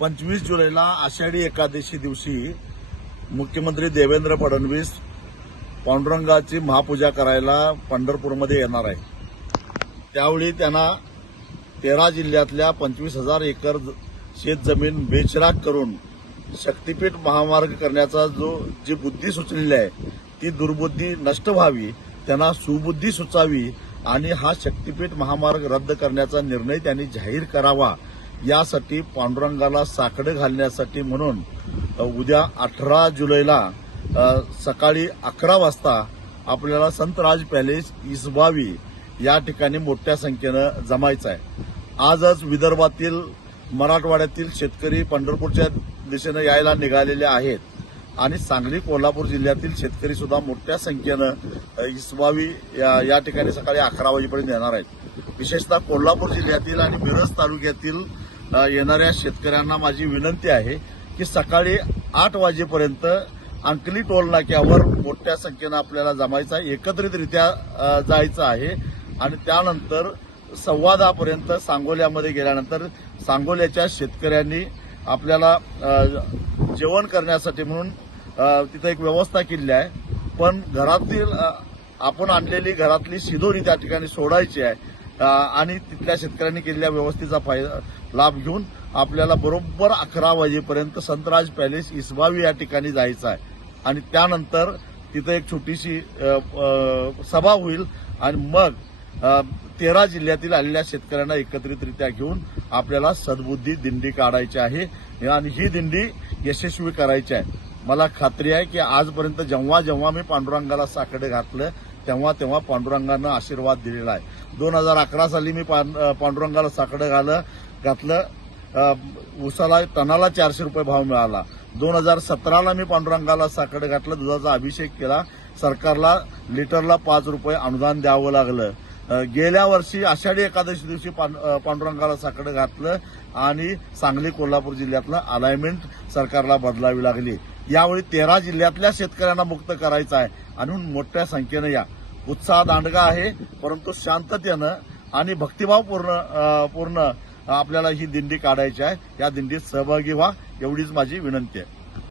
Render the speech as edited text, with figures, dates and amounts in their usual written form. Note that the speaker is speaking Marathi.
25 जुलैला आषाढी एकादशी दिवशी मुख्यमंत्री देवेंद्र फडणवीस पांडुरंगाची महापूजा करायला पंढरपूरमध्ये येणार आहे। त्यावेळी त्यांना 13 जिल्ह्यातल्या 25,000 एकर शेतजमीन बेचिराख करून शक्तीपीठ महामार्ग करण्याचा जी बुद्धी सुचलेली आहे ती दुर्बुद्धी नष्ट व्हावी, त्यांना सुबुद्धी सुचावी आणि हा शक्तीपीठ महामार्ग रद्द करण्याचा निर्णय त्यांनी जाहीर करावा। यासाठी पांडुरंगाला साकडं घालण्यासाठी म्हणून उद्या 18 जुलैला सकाळी 11 वाजता आपल्याला संतराज पॅलेस इसबावी या ठिकाणी मोठ्या संख्येनं जमायचं आहे। आजच विदर्भातील मराठवाड्यातील शेतकरी पंढरपूरच्या दिशेनं यायला निघालेले आहेत आणि सांगली कोल्हापूर जिल्ह्यातील शेतकरी सुद्धा मोठ्या संख्येनं इसबावी या ठिकाणी सकाळी 11 वाजेपर्यंत येणार आहेत। विशेषतः कोल्हापूर जिल्ह्यातील आणि मिरज तालुक्यातील येणाऱ्या शेतकऱ्यांना माझी विनंती आहे की सकाळी 8 वाजेपर्यंत अंकली टोल नाक्यावर मोठ्या संख्येनं आपल्याला जमायचं आहे, एकत्रितरित्या जायचं आहे आणि त्यानंतर 10:15 पर्यंत सांगोल्यामध्ये गेल्यानंतर सांगोल्याच्या शेतकऱ्यांनी आपल्याला जेवण करण्यासाठी म्हणून तिथे एक व्यवस्था केली आहे, पण घरातील आपण आणलेली घरातली शिदोरी त्या ठिकाणी सोडायची आहे आणि तिथल्या शेतकऱ्यांनी केलेल्या व्यवस्थेचा लाभ घेऊन आपल्याला बरोबर 11 वाजेपर्यंत संतराज पॅलेस इसबावी या ठिकाणी जायचं आहे आणि त्यानंतर तिथे एक छोटीशी सभा होईल आणि मग 13 जिल्ह्यातील आलेल्या शेतकऱ्यांना एकत्रितरित्या घेऊन आपल्याला सद्बुद्धी दिंडी काढायची आहे आणि ही दिंडी यशस्वी करायची आहे। मला खात्री आहे की आजपर्यंत जेव्हा जेव्हा मी पांडुरंगाला साकडं घातलं तेव्हा पांडुरंगानं आशीर्वाद दिलेला आहे। 2011 साली मी पांडुरंगाला साकडं घातलं, उसाला टनाला 400 रुपये भाव मिळाला। 2017ला मी पांडुरंगाला साकडं घातलं, दुधाचा अभिषेक केला, सरकारला लिटरला 5 रुपये अनुदान द्यावं लागलं। गेल्या वर्षी आषाढी एकादशी दिवशी पांडुरंगाला साकडं घातलं आणि सांगली कोल्हापूर जिल्ह्यातलं अलाइनमेंट सरकारला बदलावी लागली। यावेळी 13 जिल्ह्यातल्या शेतकऱ्यांना मुक्त करायचं आहे आणि मोठ्या संख्येनं या उत्साह दांडगा आहे, परंतु शांततेनं आणि भक्तिभावपूर्ण आपल्याला ही दिंडी काढायची आहे। या दिंडीत सहभागी व्हा एवढीच माझी विनंती आहे।